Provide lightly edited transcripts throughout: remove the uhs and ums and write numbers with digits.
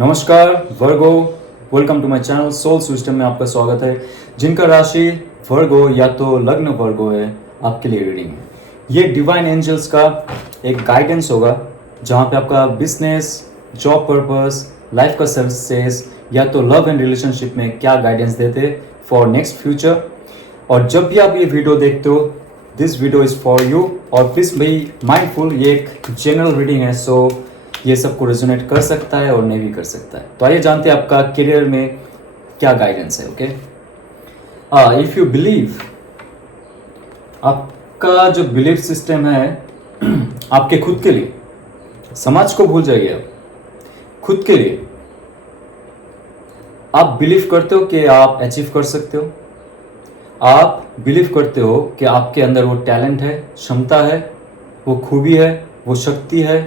नमस्कार वर्गो, welcome to my channel soul system में आपका स्वागत है। जिनका राशि वर्गो या तो लग्न वर्गो है, आपके लिए रीडिंग है। ये डिवाइन एंजल्स का एक गाइडेंस होगा जहाँ पे आपका बिजनेस, जॉब पर्पस, लाइफ का सक्सेस या तो लव एंड रिलेशनशिप में क्या गाइडेंस देते फॉर नेक्स्ट फ्यूचर। और जब भी आप ये वीडियो देखते हो, this video is for you. और प्लीज़ बी माइंडफुल, ये एक जनरल रीडिंग है, सो ये सबको रेजोनेट कर सकता है और नहीं भी कर सकता है। तो आइए जानते हैं आपका करियर में क्या गाइडेंस है। ओके, इफ यू बिलीव, आपका जो बिलीफ सिस्टम है आपके खुद के लिए, समाज को भूल जाइए, आप खुद के लिए आप बिलीव करते हो कि आप अचीव कर सकते हो। आप बिलीव करते हो कि आपके अंदर वो टैलेंट है, क्षमता है, वो खूबी है, वो शक्ति है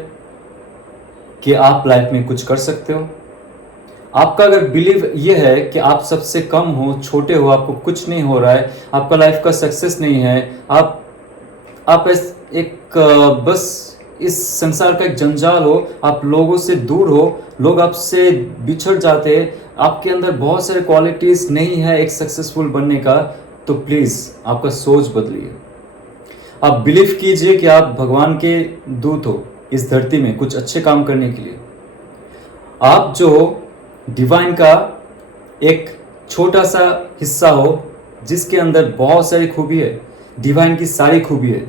कि आप लाइफ में कुछ कर सकते हो। आपका अगर बिलीव ये है कि आप सबसे कम हो, छोटे हो, आपको कुछ नहीं हो रहा है, आपका लाइफ का सक्सेस नहीं है, आप बस इस संसार का एक जंजाल हो, आप लोगों से दूर हो, लोग आपसे बिछड़ जाते हैं, आपके अंदर बहुत सारे क्वालिटीज नहीं है एक सक्सेसफुल बनने का, तो प्लीज आपका सोच बदलिए। आप बिलीव कीजिए कि आप भगवान के दूत हो इस धरती में कुछ अच्छे काम करने के लिए। आप जो डिवाइन का एक छोटा सा हिस्सा हो जिसके अंदर बहुत सारी खूबी है, डिवाइन की सारी खूबी है।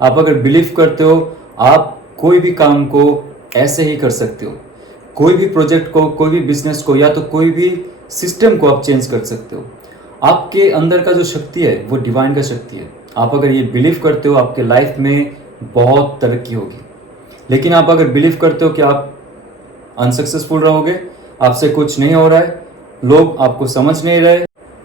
आप अगर बिलीव करते हो, आप कोई भी काम को ऐसे ही कर सकते हो, कोई भी प्रोजेक्ट को, कोई भी बिजनेस को, या तो कोई भी सिस्टम को आप चेंज कर सकते हो। आपके अंदर का जो शक्ति है वो डिवाइन का शक्ति है। आप अगर ये बिलीव करते हो, आपके लाइफ में बहुत तरक्की होगी। लेकिन आप अगर बिलीव करते हो कि आप अनसक्सेसफुल रहोगे, आपसे कुछ नहीं हो रहा है, लोग आपको समझ नहीं रहे,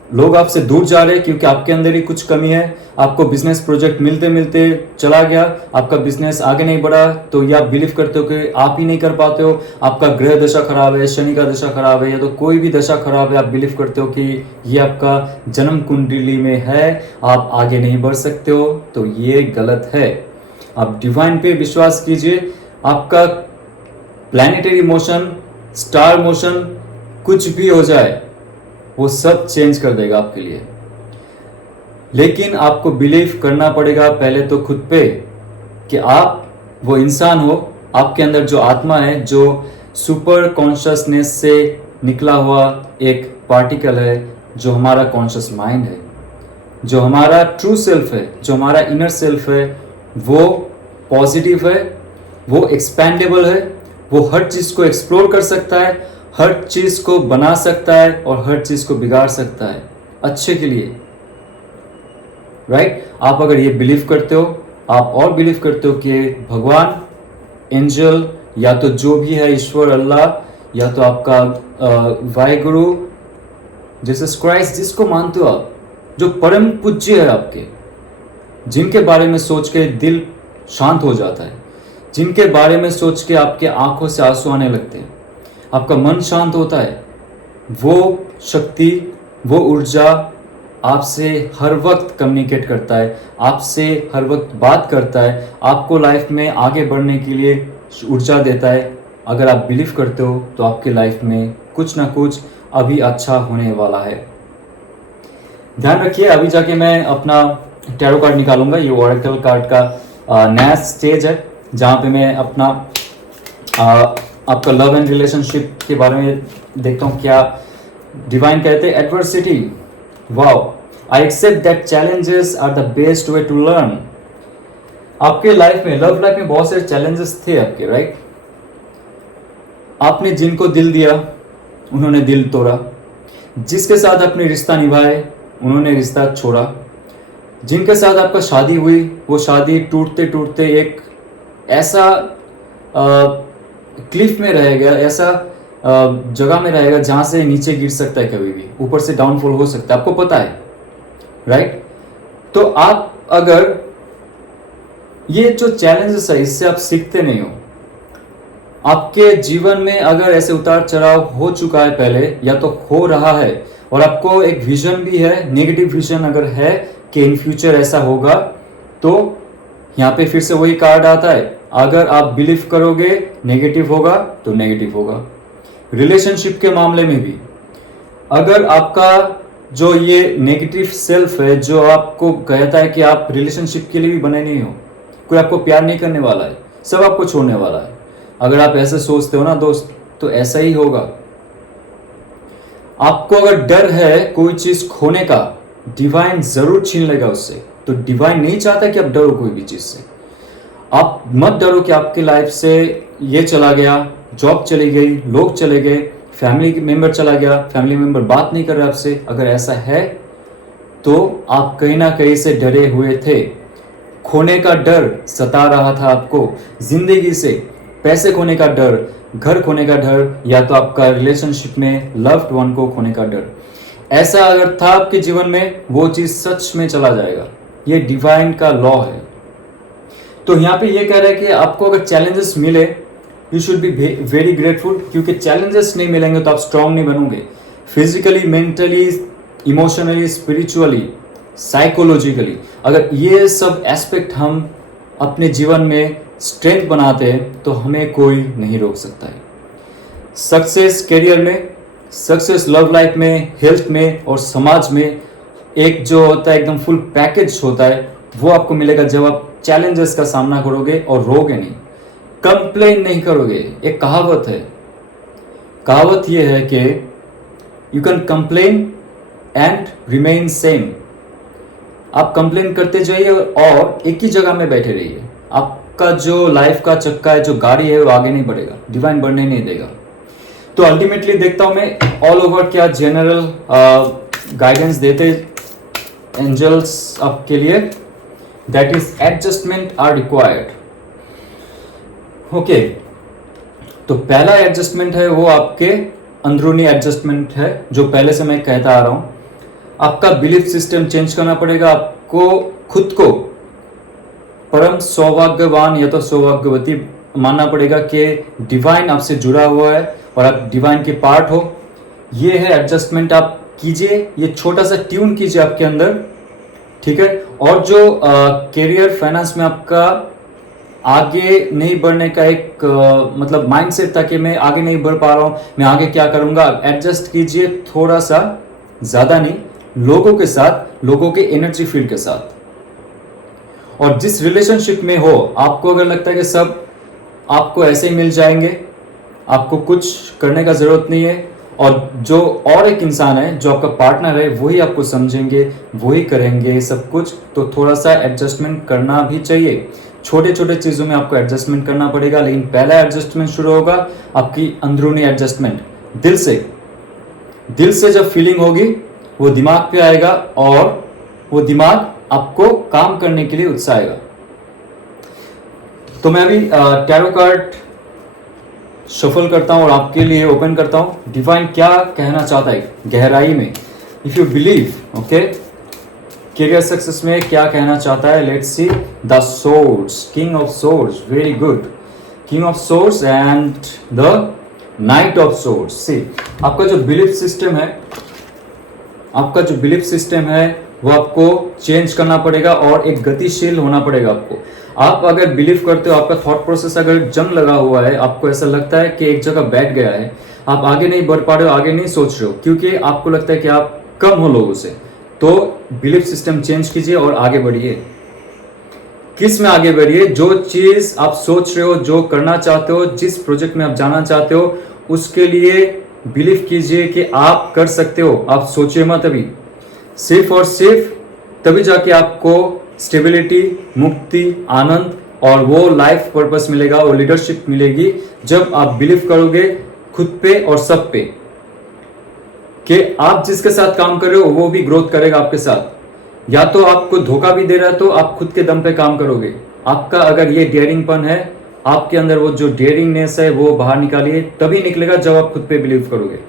लोग आपसे दूर जा रहे हैं क्योंकि आपके अंदर ही कुछ कमी है, आपको बिजनेस प्रोजेक्ट मिलते मिलते चला गया, आपका बिजनेस आगे नहीं बढ़ा, तो ये आप बिलीव करते हो कि आप ही नहीं कर पाते हो, आपका ग्रह दशा खराब है, शनि का दशा खराब है, या तो कोई भी दशा खराब है, आप बिलीव करते हो कि ये आपका जन्म कुंडली में है, आप आगे नहीं बढ़ सकते हो, तो ये गलत है। आप डिवाइन पे विश्वास कीजिए। आपका प्लैनेटरी मोशन, स्टार मोशन, कुछ भी हो जाए, वो सब चेंज कर देगा आपके लिए। लेकिन आपको बिलीव करना पड़ेगा पहले तो खुद पे कि आप वो इंसान हो, आपके अंदर जो आत्मा है, जो सुपर कॉन्शियसनेस से निकला हुआ एक पार्टिकल है, जो हमारा कॉन्शियस माइंड है, जो हमारा ट्रू सेल्फ है, जो हमारा इनर सेल्फ है, वो पॉजिटिव है, वो एक्सपेंडेबल है, वो हर चीज को एक्सप्लोर कर सकता है, हर चीज को बना सकता है और हर चीज को बिगाड़ सकता है अच्छे के लिए। राइट? आप अगर ये बिलीव करते हो, आप और बिलीव करते हो कि भगवान, एंजल, या तो जो भी है, ईश्वर, अल्लाह, या तो आपका वाहिगुरु, जीसस क्राइस्ट, जिसको मानते हो आप, जो परम पूज्य है आपके, जिनके बारे में सोच के दिल शांत हो जाता है, जिनके बारे में सोच के आपके आंखों से आंसू आने लगते हैं, आपका मन शांत होता है, वो शक्ति, वो ऊर्जा आपसे हर वक्त कम्युनिकेट करता है, आपसे हर वक्त बात करता है, आपको लाइफ में आगे बढ़ने के लिए ऊर्जा देता है। अगर आप बिलीव करते हो तो आपके लाइफ में कुछ ना कुछ अभी अच्छा होने वाला है। ध्यान रखिए, अभी जाके मैं अपना टैरो कार्ड निकालूंगा। ये ओरेकल कार्ड का नया स्टेज है जहाँ पे मैं अपना आपका लव एंड रिलेशनशिप के बारे में देखता हूँ क्या डिवाइन कहते हैं। Adversity, wow, I accept that challenges are the best way to learn. आपके लाइफ में, लव लाइफ में बहुत सारे चैलेंजेस थे आपके, राइट? आपने जिनको दिल दिया उन्होंने दिल तोड़ा, जिसके साथ आपने रिश्ता निभाए उन्होंने रिश्ता छोड़ा, जिनके साथ आपका शादी हुई वो शादी टूटते टूटते एक ऐसा क्लिफ में रहेगा, ऐसा जगह में रहेगा जहां से नीचे गिर सकता है, कभी भी ऊपर से डाउनफॉल हो सकता है, आपको पता है, राइट? तो आप अगर ये जो चैलेंजेस है इससे आप सीखते नहीं हो, आपके जीवन में अगर ऐसे उतार चढ़ाव हो चुका है पहले या तो हो रहा है, और आपको एक विजन भी है, नेगेटिव विजन अगर है कि इन फ्यूचर ऐसा होगा, तो यहाँ पे फिर से वही कार्ड आता है, अगर आप बिलीव करोगे नेगेटिव होगा तो नेगेटिव होगा, रिलेशनशिप के मामले में भी अगर आपका जो ये नेगेटिव सेल्फ है जो आपको कहता है कि आप रिलेशनशिप के लिए भी बने नहीं हो, कोई आपको प्यार नहीं करने वाला है, सब आपको छोड़ने वाला है, अगर आप ऐसे सोचते हो ना दोस्त, तो ऐसा ही होगा। आपको अगर डर है कोई चीज खोने का, डिवाइन जरूर छीन लेगा उससे। तो डिवाइन नहीं चाहता कि आप डरो कोई भी चीज से। आप मत डरो कि आपकी लाइफ से ये चला गया, जॉब चली गई, लोग चले गए, फैमिली मेंबर चला गया, फैमिली मेंबर बात नहीं कर रहा आपसे। अगर ऐसा है तो आप कहीं ना कहीं से डरे हुए थे, खोने का डर सता रहा था आपको जिंदगी से, पैसे खोने का डर, घर खोने का डर, या तो आपका रिलेशनशिप में लव्ड वन को खोने का डर। ऐसा अगर था आपके जीवन में, वो चीज सच में चला जाएगा। ये डिवाइन का लॉ है। तो यहाँ पे ये कह रहा है कि आपको अगर चैलेंजेस मिले, you should be very grateful, क्योंकि चैलेंजेस नहीं मिलेंगे तो आप स्ट्रांग नहीं बनोगे, physically, mentally, emotionally, spiritually, psychologically. अगर ये सब एस्पेक्ट हम अपने जीवन में स्ट्रेंथ बनाते हैं तो हमें कोई नहीं रोक सकता है। सक्सेस करियर में, सक्सेस लव लाइफ में, हेल्थ में और समाज में एक जो होता है एकदम फुल पैकेज होता है, वो आपको मिलेगा जब आप चैलेंजेस का सामना करोगे और रोगे नहीं, कंप्लेन नहीं करोगे। एक कहावत है, कहावत ये है कि you can complain and remain same. आप कंप्लेन करते जाइए और एक ही जगह में बैठे रहिए, आपका जो लाइफ का चक्का है, जो गाड़ी है, वो आगे नहीं बढ़ेगा, डिवाइन बढ़ने नहीं देगा। तो अल्टीमेटली देखता हूं मैं ऑल ओवर क्या जनरल गाइडेंस देते एंजल्स आपके लिए, that is adjustment are required. Okay, तो पहला एडजस्टमेंट है वो आपके अंदरूनी एडजस्टमेंट है, जो पहले से मैं कहता आ रहा हूं। आपका बिलीफ सिस्टम चेंज करना पड़ेगा। आपको खुद को परम सौभाग्यवान या तो सौभाग्यवती मानना पड़ेगा कि डिवाइन आपसे जुड़ा हुआ है और आप डिवाइन के पार्ट हो। ये है एडजस्टमेंट, आप कीजिए, ये छोटा सा ट्यून कीजिए आपके अंदर, ठीक है। और जो करियर फाइनेंस में आपका आगे नहीं बढ़ने का एक मतलब माइंडसेट था कि मैं आगे नहीं बढ़ पा रहा हूं, मैं आगे क्या करूंगा, एडजस्ट कीजिए थोड़ा सा, ज्यादा नहीं, लोगों के साथ, लोगों के एनर्जी फील्ड के साथ। और जिस रिलेशनशिप में हो, आपको अगर लगता है कि सब आपको ऐसे ही मिल जाएंगे, आपको कुछ करने का जरूरत नहीं है, और जो और एक इंसान है जो आपका पार्टनर है वही आपको समझेंगे, वही करेंगे सब कुछ, तो थोड़ा सा एडजस्टमेंट करना भी चाहिए। छोटे छोटे चीजों में आपको एडजस्टमेंट करना पड़ेगा, लेकिन पहला एडजस्टमेंट शुरू होगा आपकी अंदरूनी एडजस्टमेंट, दिल से। दिल से जब फीलिंग होगी वो दिमाग पे आएगा और वो दिमाग आपको काम करने के लिए उत्साहेगा। तो मैं अभी टैरो कार्ड शफल करता हूं और आपके लिए ओपन करता हूं, डिवाइन क्या कहना चाहता है गहराई में। If you believe, okay, career success में क्या कहना चाहता है, let's see. The source, king of source, very good, king of source and the knight of source. See, आपका जो बिलीफ सिस्टम है, आपका जो बिलीफ सिस्टम है वो आपको चेंज करना पड़ेगा और एक गतिशील होना पड़ेगा आपको। आप अगर बिलीव करते हो, आपका थॉट प्रोसेस अगर जंग लगा हुआ है, आपको ऐसा लगता है कि एक जगह बैठ गया है, आप आगे नहीं बढ़ पा रहे हो, आगे नहीं सोच रहे हो, क्योंकि आपको लगता है कि आप कम हो लोगों से, तो बिलीफ सिस्टम चेंज कीजिए और आगे बढ़िए। किस में आगे बढ़िए? जो चीज आप सोच रहे हो, जो करना चाहते हो, जिस प्रोजेक्ट में आप जाना चाहते हो, उसके लिए बिलीव कीजिए कि आप कर सकते हो। आप सोचिए मत अभी, सिर्फ और सिर्फ तभी जाके आपको स्टेबिलिटी, मुक्ति, आनंद और वो लाइफ पर्पस मिलेगा, वो लीडरशिप मिलेगी, जब आप बिलीव करोगे खुद पे और सब पे कि आप जिसके साथ काम कर रहे हो वो भी ग्रोथ करेगा आपके साथ। या तो आपको धोखा भी दे रहा है तो आप खुद के दम पे काम करोगे। आपका अगर ये डेयरिंगपन है, आपके अंदर वो जो डेयरिंगनेस है वो बाहर निकालिए, तभी निकलेगा जब आप खुद पे बिलीव करोगे।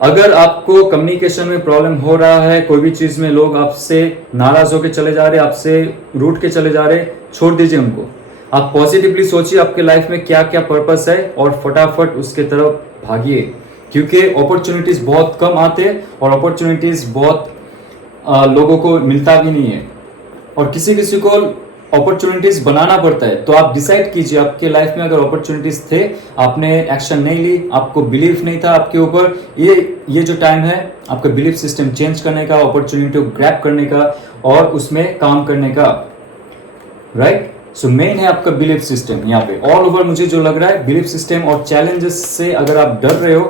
अगर आपको कम्युनिकेशन में प्रॉब्लम हो रहा है, कोई भी चीज में लोग आपसे नाराज होकर चले जा रहे, आपसे रूठ के चले जा रहे, छोड़ दीजिए उनको। आप पॉजिटिवली सोचिए आपके लाइफ में क्या क्या पर्पस है और फटाफट उसके तरफ भागिए, क्योंकि अपॉर्चुनिटीज बहुत कम आते हैं और अपॉर्चुनिटीज बहुत लोगों को मिलता भी नहीं है। और किसी किसी को अपॉर्चुनिटीज बनाना पड़ता है। तो आप डिसाइड कीजिए, आपके लाइफ में अगर अपॉर्चुनिटीज थे, आपने एक्शन नहीं ली, आपको बिलीफ नहीं था आपके ऊपर, ये जो टाइम है आपका बिलीफ सिस्टम चेंज करने का, अपॉर्चुनिटी को ग्रैब करने का और उसमें काम करने का, राइट। सो मेन है आपका बिलीफ सिस्टम। यहाँ पे ऑल ओवर मुझे जो लग रहा है, बिलीफ सिस्टम और चैलेंजेस से अगर आप डर रहे हो,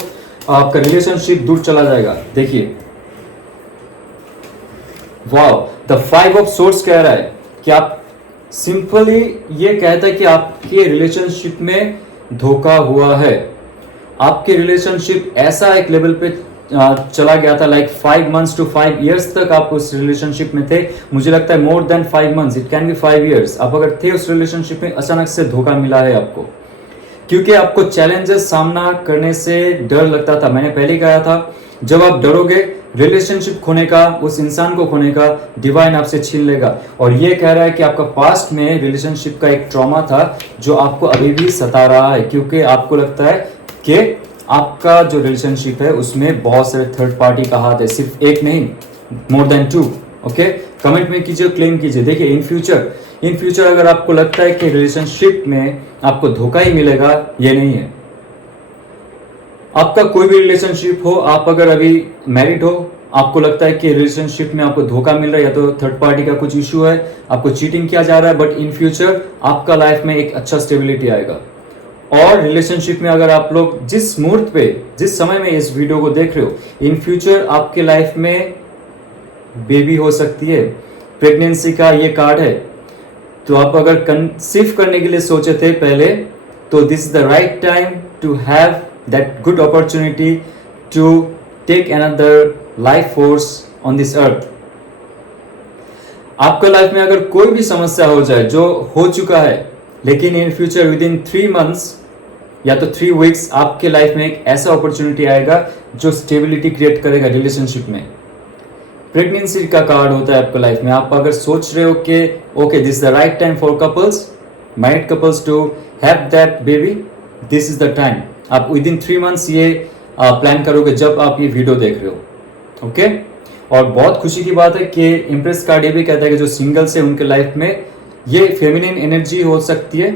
आपका रिलेशनशिप दूर चला जाएगा। देखिए, वाओ, द 5 ऑफ सोर्स कह रहा है कि आप सिंपली ये कहता है कि आपके रिलेशनशिप में धोखा हुआ है। आपके रिलेशनशिप ऐसा एक लेवल पे चला गया था, लाइक 5 months to 5 years तक आप उस रिलेशनशिप में थे। मुझे लगता है more than 5 months, it can be 5 years। आप अगर थे उस रिलेशनशिप में, अचानक से धोखा मिला है आपको, क्योंकि आपको चैलेंजेस सामना करने से डर लगता था। मैंने पहले कहा था, जब आप डरोगे रिलेशनशिप खोने का, उस इंसान को खोने का, डिवाइन आपसे छीन लेगा। और ये कह रहा है कि आपका पास्ट में रिलेशनशिप का एक ट्रॉमा था जो आपको अभी भी सता रहा है, क्योंकि आपको लगता है कि आपका जो रिलेशनशिप है उसमें बहुत सारे थर्ड पार्टी का हाथ है, सिर्फ एक नहीं, मोर देन 2। ओके, कमेंट में कीजिए, क्लेम कीजिए। देखिए, इन फ्यूचर अगर आपको लगता है कि रिलेशनशिप में आपको धोखा ही मिलेगा, ये नहीं है। आपका कोई भी रिलेशनशिप हो, आप अगर अभी मैरिड हो, आपको लगता है कि रिलेशनशिप में आपको धोखा मिल रहा है या तो थर्ड पार्टी का कुछ इशू है, आपको चीटिंग किया जा रहा है, बट इन फ्यूचर आपका लाइफ में एक अच्छा स्टेबिलिटी आएगा। और रिलेशनशिप में अगर आप लोग जिस मुहूर्त पे, जिस समय में इस वीडियो को देख रहे हो, इन फ्यूचर आपके लाइफ में बेबी हो सकती है। प्रेगनेंसी का ये कार्ड है। तो आप अगर कंसीव करने के लिए सोचे थे पहले, तो this is the right time to have that good opportunity to take another life force on this earth. आपका लाइफ में अगर कोई भी समस्या हो जाए, जो हो चुका है, लेकिन in future with in 3 months या तो 3 weeks आपके लाइफ में एक ऐसा अपॉर्चुनिटी आएगा जो स्टेबिलिटी क्रिएट करेगा रिलेशनशिप में। प्रेगनेंसी का कार्ड होता है आपके लाइफ में। आप अगर सोच रहे हो कि okay, this is the right time for couples, married couples to have that baby, this is the time. आप विद इन 3 months ये प्लान करोगे जब आप ये वीडियो देख रहे हो। ओके, और बहुत खुशी की बात है कि इम्प्रेस कार्ड ये भी कहता है कि जो सिंगल्स है उनके लाइफ में ये फेमिनिन एनर्जी हो सकती है।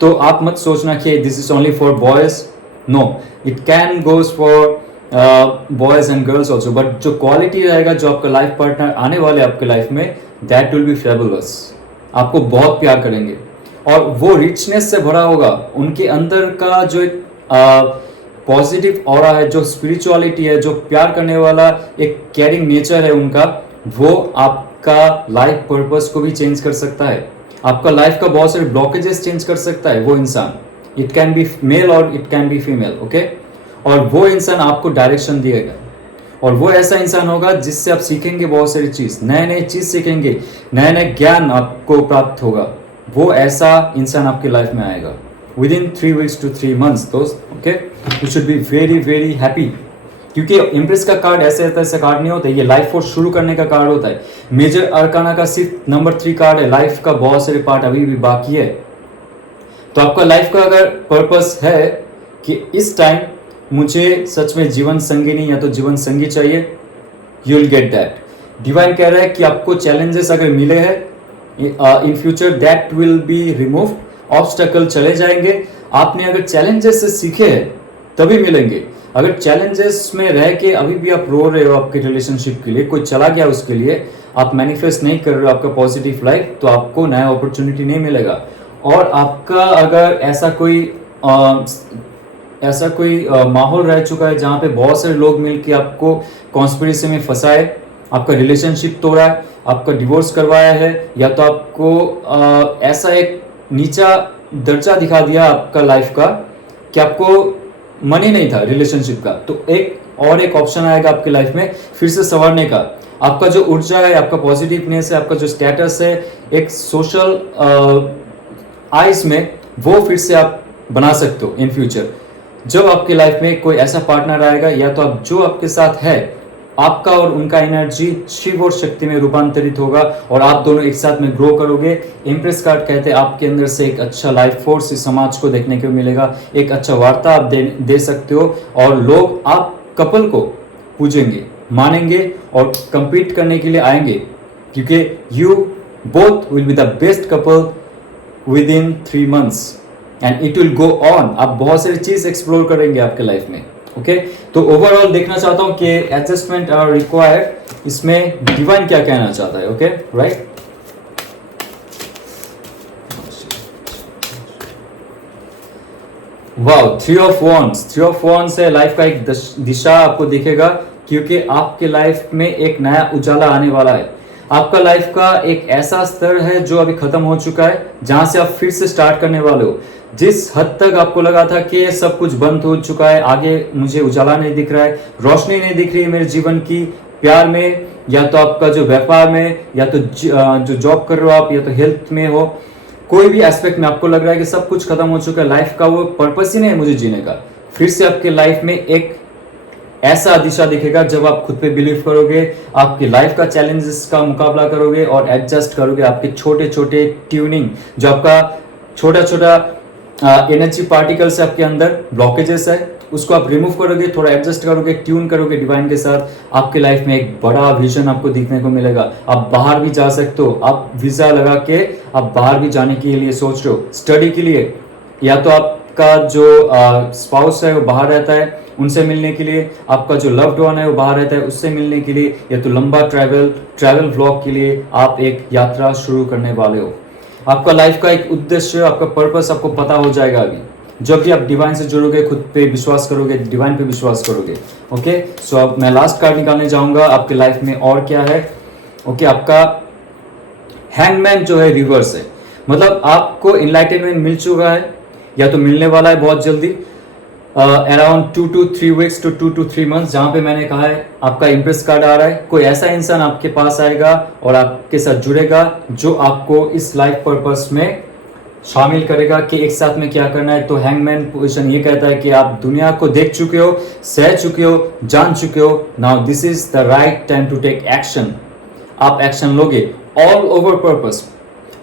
तो आप मत सोचना कि this is only for boys, no, it can goes for boys and girls also. But जो क्वालिटी रहेगा, जो आपका लाइफ पार्टनर आने वाले आपके लाइफ में, दैट विल बी फेबुलस। आपको बहुत प्यार करेंगे और वो रिचनेस से भरा होगा। उनके अंदर का जो एक पॉजिटिव ऑरा है, जो स्पिरिचुअलिटी है, जो प्यार करने वाला एक केयरिंग नेचर है उनका, वो आपका लाइफ पर्पस को भी चेंज कर सकता है। आपका लाइफ का बहुत सारे ब्लॉकेजेस चेंज कर सकता है वो इंसान। इट कैन बी मेल और it can be female. Okay, और वो इंसान आपको डायरेक्शन दिएगा और वो ऐसा इंसान होगा जिससे आप सीखेंगे बहुत सारी चीज, नए नए चीज सीखेंगे, नए नए ज्ञान आपको प्राप्त होगा। वो ऐसा इंसान आपकी लाइफ में आएगा with in 3 weeks to 3 months दोस्त। Okay, you should be very very happy, क्योंकि इम्प्रेस का कार्ड ऐसे कार्ड नहीं होता, ये लाइफ फोर्स शुरू करने का कार्ड होता है। मेजर अरकाना का सिर्फ नंबर 3 कार्ड है, लाइफ का बहुत सारे पार्ट अभी भी बाकी है। तो आपका लाइफ का अगर पर्पस है कि इस टाइम मुझे सच में जीवन संगिनी या तो जीवन संगी चाहिए, you will get that. Divine कह रहा है कि आपको चैलेंजेस अगर मिले हैं in future, that will be remove, obstacle चले जाएंगे। आपने अगर चैलेंजेस से सीखे हैं तभी मिलेंगे। अगर चैलेंजेस में रह के अभी भी आप रो रहे हो आपके रिलेशनशिप के लिए, कोई चला गया उसके लिए, आप मैनिफेस्ट नहीं कर रहे हो आपका पॉजिटिव लाइफ, तो आपको नया अपॉर्चुनिटी नहीं मिलेगा। और आपका अगर ऐसा कोई माहौल रह चुका है जहाँ पे बहुत सारे लोग मिलके आपको कॉन्स्पिरेसी में फंसाए, आपका रिलेशनशिप तोड़ा है, आपका डिवोर्स करवाया है, या तो आपको ऐसा एक नीचा दर्जा दिखा दिया आपका लाइफ का कि आपको मन ही नहीं था रिलेशनशिप का, तो एक ऑप्शन आएगा आपकी लाइफ में फिर से संवारने का। आपका जो ऊर्जा है, आपका पॉजिटिवनेस है, आपका जो स्टेटस है एक सोशल आइज में, वो फिर से आप बना सकते हो इन फ्यूचर। जब आपकी लाइफ में कोई ऐसा पार्टनर आएगा, या तो आप जो आपके साथ है, आपका और उनका एनर्जी शिव और शक्ति में रूपांतरित होगा और आप दोनों एक साथ में ग्रो करोगे। इम्प्रेस कार्ड कहते हैं आपके अंदर से एक अच्छा लाइफ फोर्स इस समाज को देखने को मिलेगा, एक अच्छा वार्ता आप दे सकते हो और लोग आप कपल को पूजेंगे, मानेंगे और compete करने के लिए आएंगे, क्योंकि you both will be the best couple with in 3 months and it will go on. आप बहुत सारी चीज एक्सप्लोर करेंगे आपके लाइफ में। ओके तो ओवरऑल देखना चाहता हूं कि एडजस्टमेंट आर रिक्वायर्ड, इसमें डिवाइन क्या कहना चाहता है। Okay right, wow, 3 of Wands। 3 of Wands है लाइफ का एक दिशा आपको दिखेगा, क्योंकि आपके लाइफ में एक नया उजाला आने वाला है। आपका लाइफ का एक ऐसा स्तर है जो अभी खत्म हो चुका है, जहां से आप फिर से स्टार्ट करने वाले हो। जिस हद तक आपको लगा था कि सब कुछ बंद हो चुका है, आगे मुझे उजाला नहीं दिख रहा है, रोशनी नहीं दिख रही है मेरे जीवन की, प्यार में या तो आपका जो व्यापार में, या तो जो जॉब कर रहे हो आप, या तो हेल्थ में हो, कोई भी एस्पेक्ट में आपको लग रहा है कि सब कुछ खत्म हो चुका है, लाइफ का वो पर्पस ही नहीं है मुझे जीने का। फिर से आपके लाइफ में एक ऐसा दिशा दिखेगा जब आप खुद पे बिलीव करोगे, आपकी लाइफ का चैलेंजेस का मुकाबला करोगे और एडजस्ट करोगे। आपके छोटे छोटे ट्यूनिंग, जो आपका छोटा छोटा एनर्जी पार्टिकल्स है आपके अंदर, ब्लॉकेजेस है, उसको आप रिमूव करोगे, थोड़ा एडजस्ट करोगे, ट्यून करोगे डिवाइन के साथ। आपके लाइफ में एक बड़ा विजन आपको दिखने को मिलेगा। आप बाहर भी जा सकते हो, आप वीजा लगा के आप बाहर भी जाने के लिए सोच रहे हो, स्टडी के लिए, या तो आपका जो स्पाउस है वो बाहर रहता है, उनसे मिलने के लिए, आपका जो लव्ड वन है वो बाहर रहता है, उससे मिलने के लिए, या तो लंबा ट्रैवल व्लॉग के लिए आप एक यात्रा शुरू करने वाले हो। आपका लाइफ का एक उद्देश्य, आपका पर्पस आपको पता हो जाएगा अभी, जब भी आप डिवाइन से जुड़ोगे, खुद पे विश्वास करोगे, डिवाइन पे विश्वास करोगे। ओके सो अब मैं लास्ट कार्ड निकालने जाऊंगा आपके लाइफ में और क्या है। ओके आपका हैंगमैन जो है रिवर्स है, मतलब आपको इनलाइटनमेंट मिल चुका है या तो मिलने वाला है बहुत जल्दी, around 2 to 3 weeks to 2 to 3 months, जहां पे मैंने कहा है आपका इंप्रेस कार्ड आ रहा है। कोई ऐसा इंसान आपके पास आएगा और आपके साथ जुड़ेगा जो आपको इस लाइफ पर्पस में शामिल करेगा कि एक साथ में क्या करना है। तो हैंगमैन पोजीशन ये कहता है कि आप दुनिया को देख चुके हो, सह चुके हो, जान चुके हो, now this is the right time to take action. आप एक्शन लोगे all over purpose,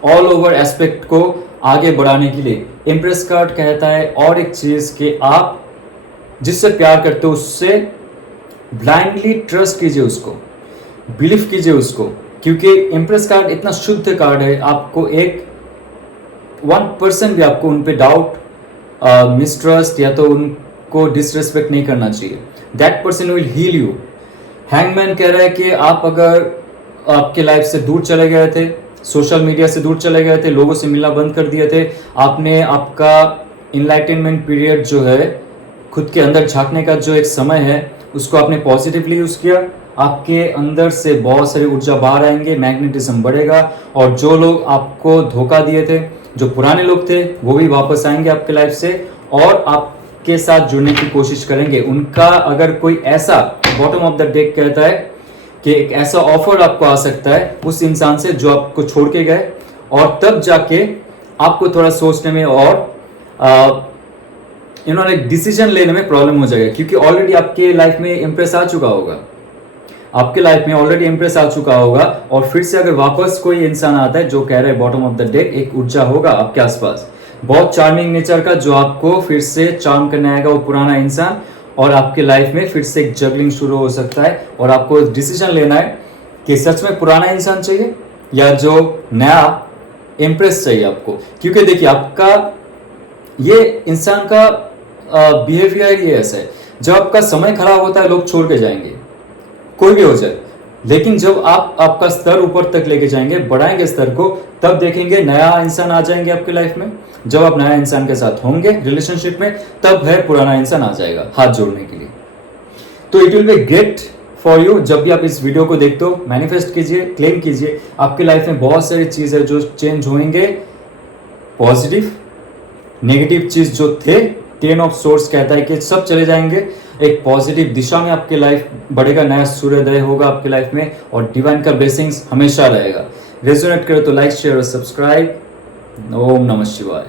all over aspect को आगे बढ़ाने के लिए। इंप्रेस कार्ड कहता है और एक चीज कि आप जिससे प्यार करते हो उससे ब्लाइंडली ट्रस्ट कीजिए, उसको बिलीव कीजिए उसको, क्योंकि इंप्रेस कार्ड इतना शुद्ध कार्ड है, आपको एक 1% भी आपको उन पे डाउट, मिसट्रस्ट या तो उनको डिसरेस्पेक्ट नहीं करना चाहिए। That person will heal you. Hangman कह रहा है कि आप अगर आपके लाइफ से दूर चले गए थे, सोशल मीडिया से दूर चले गए थे, लोगों से मिलना बंद कर दिए थे, आपने आपका इनलाइटनमेंट पीरियड जो है, खुद के अंदर झांकने का जो एक समय है, उसको आपने पॉजिटिवली यूज किया, आपके अंदर से बहुत सारी ऊर्जा बाहर आएंगे, मैग्नेटिज्म बढ़ेगा, और जो लोग आपको धोखा दिए थे, जो पुराने लोग थे, वो भी वापस आएंगे आपके लाइफ से और आपके साथ जुड़ने की कोशिश करेंगे। उनका अगर कोई ऐसा, बॉटम ऑफ द डेक कहता है कि एक ऐसा ऑफर आपको आ सकता है उस इंसान से जो आपको छोड़ के गए, और तब जाके आपको थोड़ा सोचने में और इन्होंने डिसीजन लेने में प्रॉब्लम हो जाएगा, क्योंकि ऑलरेडी आपके लाइफ में इंप्रेस आ चुका होगा, आपके लाइफ में ऑलरेडी इंप्रेस आ चुका होगा। और फिर से अगर वापस कोई इंसान आता है जो कह रहा है बॉटम ऑफ द डेक, एक ऊर्जा होगा आपके आसपास बहुत चार्मिंग नेचर का, जो आपको फिर से चार्म करने आएगा, वो पुराना इंसान, और आपके लाइफ में फिर से एक जगलिंग शुरू हो सकता है। और आपको डिसीजन लेना है कि सच में पुराना इंसान चाहिए या जो नया इंप्रेस चाहिए आपको। क्योंकि देखिए आपका ये इंसान का बिहेवियर ये ऐसा है, जब आपका समय खराब होता है लोग छोड़ के जाएंगे, कोई भी हो जाए, लेकिन जब आप आपका स्तर ऊपर तक लेके जाएंगे, बढ़ाएंगे स्तर को, तब देखेंगे नया इंसान आ जाएंगे आपके लाइफ में। जब आप नया इंसान के साथ होंगे रिलेशनशिप में, तब है पुराना इंसान आ जाएगा हाथ जोड़ने के लिए। तो it will be great for you. जब भी आप इस वीडियो को देखते हो, मैनिफेस्ट कीजिए, क्लेम कीजिए, आपकी लाइफ में बहुत सारी चीजें जो चेंज होंगे, पॉजिटिव, नेगेटिव चीज जो थे, 10 of Swords कहता है कि सब चले जाएंगे, एक पॉजिटिव दिशा में आपकी लाइफ बढ़ेगा, नया सूर्योदय होगा आपकी लाइफ में, और डिवाइन का ब्लेसिंग्स हमेशा रहेगा। रेजोनेट करे तो लाइक, शेयर और सब्सक्राइब। ओम नमः शिवाय।